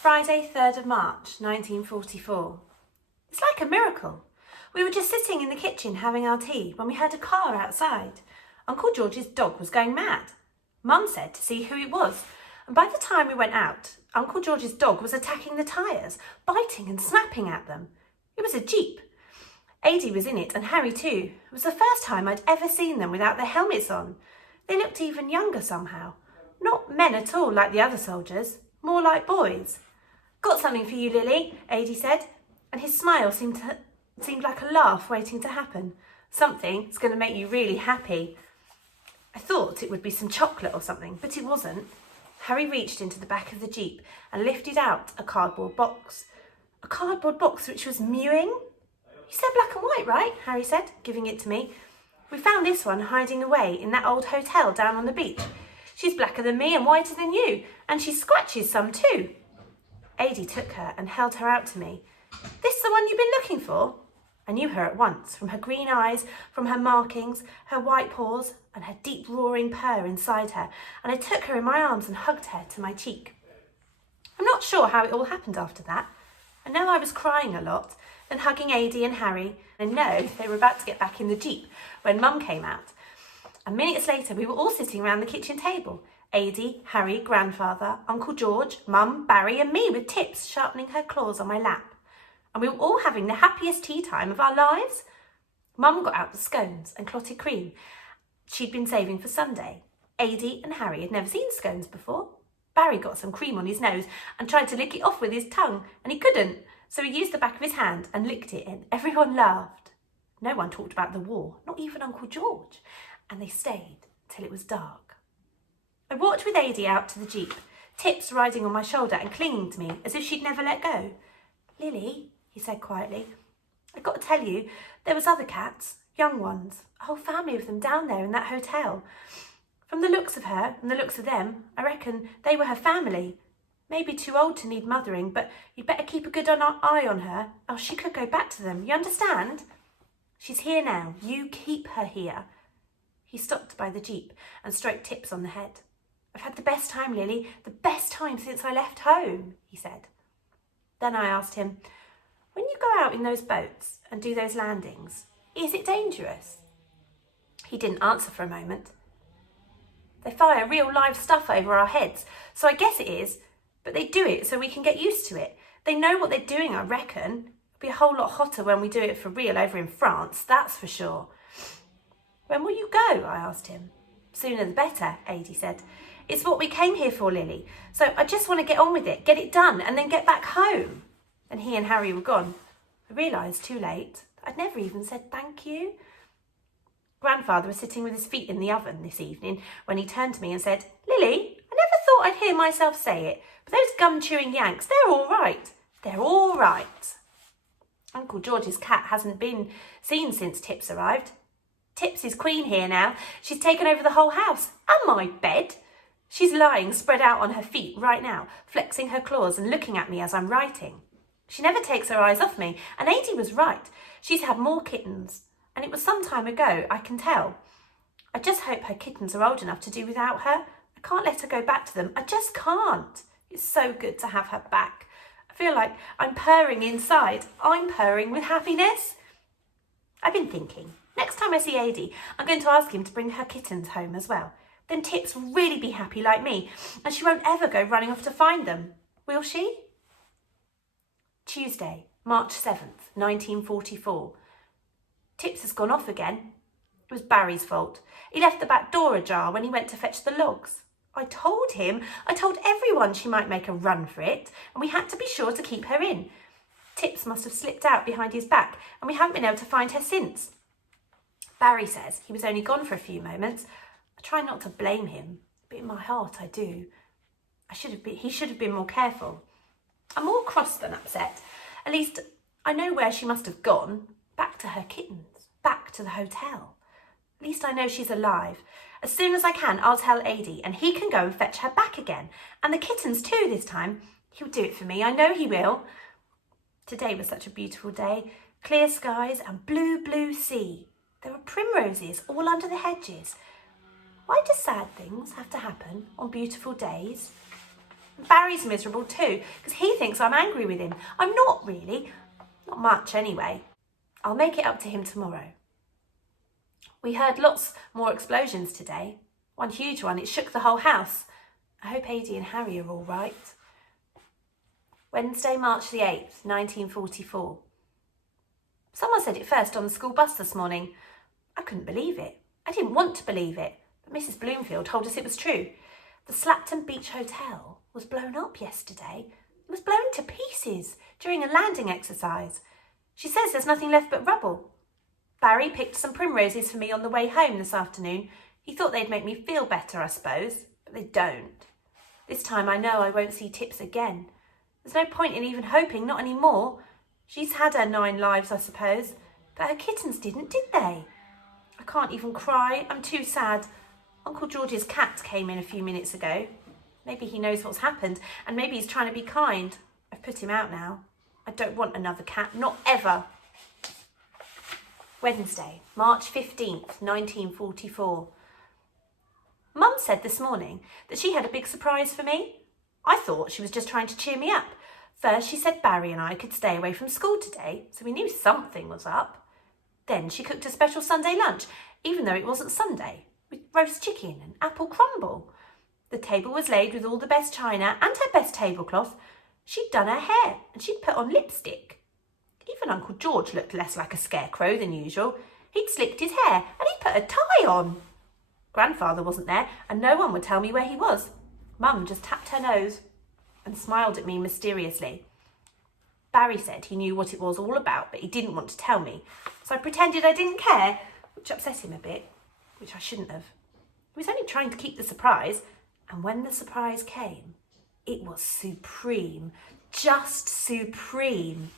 Friday, 3rd of March, 1944. It's like a miracle. We were just sitting in the kitchen having our tea when we heard a car outside. Uncle George's dog was going mad. Mum said to see who it was, and by the time we went out, Uncle George's dog was attacking the tyres, biting and snapping at them. It was a Jeep. Adie was in it and Harry too. It was the first time I'd ever seen them without their helmets on. They looked even younger somehow. Not men at all like the other soldiers, more like boys. "Got something for you, Lily," Adie said, and his smile seemed like a laugh waiting to happen. "Something that's going to make you really happy." I thought it would be some chocolate or something, but it wasn't. Harry reached into the back of the Jeep and lifted out a cardboard box. A cardboard box which was mewing. "You said black and white, right?" Harry said, giving it to me. "We found this one hiding away in that old hotel down on the beach. She's blacker than me and whiter than you, and she scratches some too." Adie took her and held her out to me. "This the one you've been looking for?" I knew her at once, from her green eyes, from her markings, her white paws, and her deep roaring purr inside her, and I took her in my arms and hugged her to my cheek. I'm not sure how it all happened after that. I know I was crying a lot, then hugging Adie and Harry. I know they were about to get back in the Jeep when Mum came out. And minutes later, we were all sitting around the kitchen table. Adie, Harry, Grandfather, Uncle George, Mum, Barry and me with Tips sharpening her claws on my lap. And we were all having the happiest tea time of our lives. Mum got out the scones and clotted cream she'd been saving for Sunday. Adie and Harry had never seen scones before. Barry got some cream on his nose and tried to lick it off with his tongue, and he couldn't, so he used the back of his hand and licked it, and everyone laughed. No one talked about the war, not even Uncle George, and they stayed till it was dark. I walked with Adie out to the Jeep, Tips riding on my shoulder and clinging to me as if she'd never let go. "Lily," he said quietly, "I've got to tell you, there was other cats, young ones, a whole family of them down there in that hotel. From the looks of her and the looks of them, I reckon they were her family. Maybe too old to need mothering, but you'd better keep a good eye on her, else she could go back to them, you understand? She's here now, you keep her here." He stopped by the Jeep and stroked Tips on the head. "I've had the best time, Lily, the best time since I left home," he said. Then I asked him, "When you go out in those boats and do those landings, is it dangerous?" He didn't answer for a moment. "They fire real live stuff over our heads, so I guess it is, but they do it so we can get used to it. They know what they're doing, I reckon. It'll be a whole lot hotter when we do it for real over in France, that's for sure." "When will you go?" I asked him. "Sooner the better," Adie said. "It's what we came here for, Lily, so I just want to get on with it, get it done, and then get back home." And he and Harry were gone. I realised too late that I'd never even said thank you. Grandfather was sitting with his feet in the oven this evening when he turned to me and said, "Lily, I never thought I'd hear myself say it, but those gum-chewing Yanks, they're all right. They're all right." Uncle George's cat hasn't been seen since Tips arrived. Tips is queen here now. She's taken over the whole house and my bed. She's lying spread out on her feet right now, flexing her claws and looking at me as I'm writing. She never takes her eyes off me, and Adie was right. She's had more kittens, and it was some time ago, I can tell. I just hope her kittens are old enough to do without her. I can't let her go back to them. I just can't. It's so good to have her back. I feel like I'm purring inside. I'm purring with happiness. I've been thinking, next time I see Adie, I'm going to ask him to bring her kittens home as well. Then Tips will really be happy like me, and she won't ever go running off to find them. Will she? Tuesday, March 7th, 1944. Tips has gone off again. It was Barry's fault. He left the back door ajar when he went to fetch the logs. I told everyone she might make a run for it, and we had to be sure to keep her in. Tips must have slipped out behind his back, and we haven't been able to find her since. Barry says he was only gone for a few moments. I try not to blame him, but in my heart I do. He should have been more careful. I'm more cross than upset. At least I know where she must have gone. Back to her kittens, back to the hotel. At least I know she's alive. As soon as I can, I'll tell Adie, and he can go and fetch her back again. And the kittens too this time. He'll do it for me, I know he will. Today was such a beautiful day. Clear skies and blue, blue sea. There were primroses all under the hedges. Why do sad things have to happen on beautiful days? Barry's miserable too, because he thinks I'm angry with him. I'm not really. Not much anyway. I'll make it up to him tomorrow. We heard lots more explosions today. One huge one, it shook the whole house. I hope Adie and Harry are all right. Wednesday, March the 8th, 1944. Someone said it first on the school bus this morning. I couldn't believe it. I didn't want to believe it, but Mrs. Bloomfield told us it was true. The Slapton Beach Hotel was blown up yesterday. It was blown to pieces during a landing exercise. She says there's nothing left but rubble. Barry picked some primroses for me on the way home this afternoon. He thought they'd make me feel better, I suppose, but they don't. This time I know I won't see Tips again. There's no point in even hoping, not anymore. She's had her 9 lives, I suppose, but her kittens didn't, did they? I can't even cry. I'm too sad. Uncle George's cat came in a few minutes ago. Maybe he knows what's happened, and maybe he's trying to be kind. I've put him out now. I don't want another cat, not ever. Wednesday, March 15th, 1944. Mum said this morning that she had a big surprise for me. I thought she was just trying to cheer me up. First, she said Barry and I could stay away from school today, so we knew something was up. Then she cooked a special Sunday lunch, even though it wasn't Sunday, with roast chicken and apple crumble. The table was laid with all the best china and her best tablecloth. She'd done her hair and she'd put on lipstick. Even Uncle George looked less like a scarecrow than usual. He'd slicked his hair and he'd put a tie on. Grandfather wasn't there and no one would tell me where he was. Mum just tapped her nose and smiled at me mysteriously. Barry said he knew what it was all about, but he didn't want to tell me, so I pretended I didn't care, which upset him a bit, which I shouldn't have. He was only trying to keep the surprise, and when the surprise came, it was supreme, just supreme.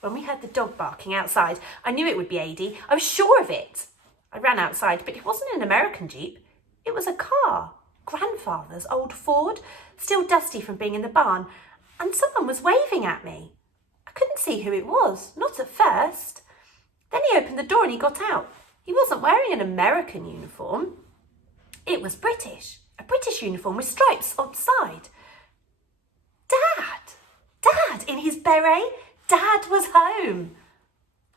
When we heard the dog barking outside, I knew it would be Adie. I was sure of it. I ran outside, but it wasn't an American Jeep. It was a car. Grandfather's old Ford, still dusty from being in the barn, and someone was waving at me. I couldn't see who it was, not at first. Then he opened the door and he got out. He wasn't wearing an American uniform. It was British, a British uniform with stripes on the side. Dad, in his beret. Dad was home.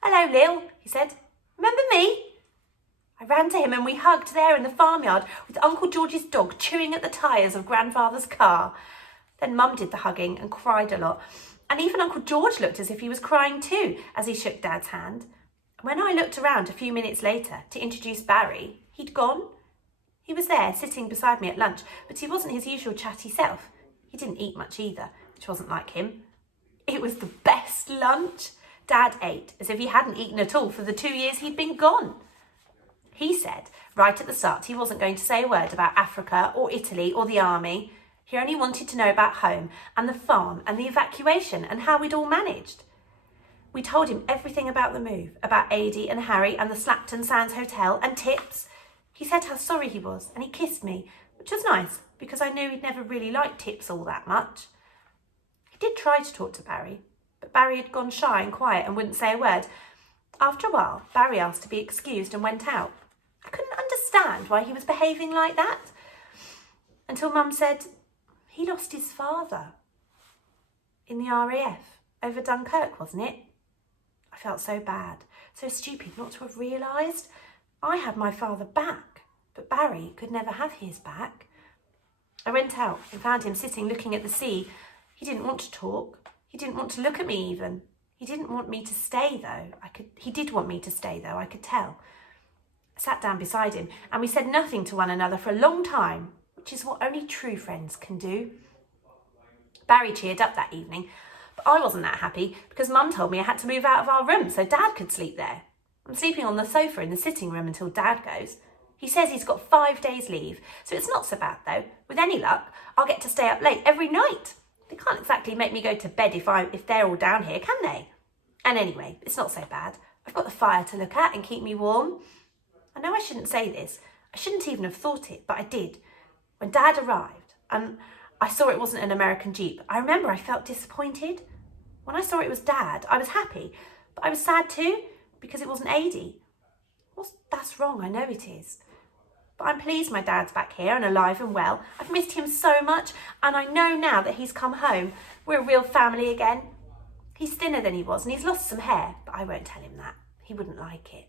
Hello, Lil, he said. Remember me? I ran to him and we hugged there in the farmyard with Uncle George's dog chewing at the tyres of Grandfather's car. Then Mum did the hugging and cried a lot. And even Uncle George looked as if he was crying too as he shook Dad's hand. When I looked around a few minutes later to introduce Barry, he'd gone. He was there sitting beside me at lunch, but he wasn't his usual chatty self. He didn't eat much either, which wasn't like him. It was the best lunch. Dad ate as if he hadn't eaten at all for the 2 years he'd been gone. He said right at the start he wasn't going to say a word about Africa or Italy or the army. He only wanted to know about home and the farm and the evacuation and how we'd all managed. We told him everything about the move, about Adie and Harry and the Slapton Sands Hotel and Tips. He said how sorry he was and he kissed me, which was nice because I knew he'd never really liked Tips all that much. He did try to talk to Barry, but Barry had gone shy and quiet and wouldn't say a word. After a while, Barry asked to be excused and went out. I couldn't understand why he was behaving like that until Mum said he lost his father in the RAF over Dunkirk, wasn't it? I felt so bad, so stupid not to have realised. I had my father back, but Barry could never have his back. I went out and found him sitting looking at the sea. He didn't want to talk. He didn't want to look at me even. He didn't want me to stay though. He did want me to stay though, I could tell. I sat down beside him and we said nothing to one another for a long time, which is what only true friends can do. Barry cheered up that evening, but I wasn't that happy because Mum told me I had to move out of our room so Dad could sleep there. I'm sleeping on the sofa in the sitting room until Dad goes. He says he's got 5 days leave, so it's not so bad though. With any luck, I'll get to stay up late every night. They can't exactly make me go to bed if they're all down here, can they? And anyway, it's not so bad. I've got the fire to look at and keep me warm. I know I shouldn't say this. I shouldn't even have thought it, but I did. When Dad arrived and I saw it wasn't an American Jeep, I remember I felt disappointed. When I saw it was Dad, I was happy, but I was sad too because it wasn't Adie. Well, that's wrong, I know it is. But I'm pleased my dad's back here and alive and well. I've missed him so much, and I know now that he's come home. We're a real family again. He's thinner than he was and he's lost some hair, but I won't tell him that. He wouldn't like it.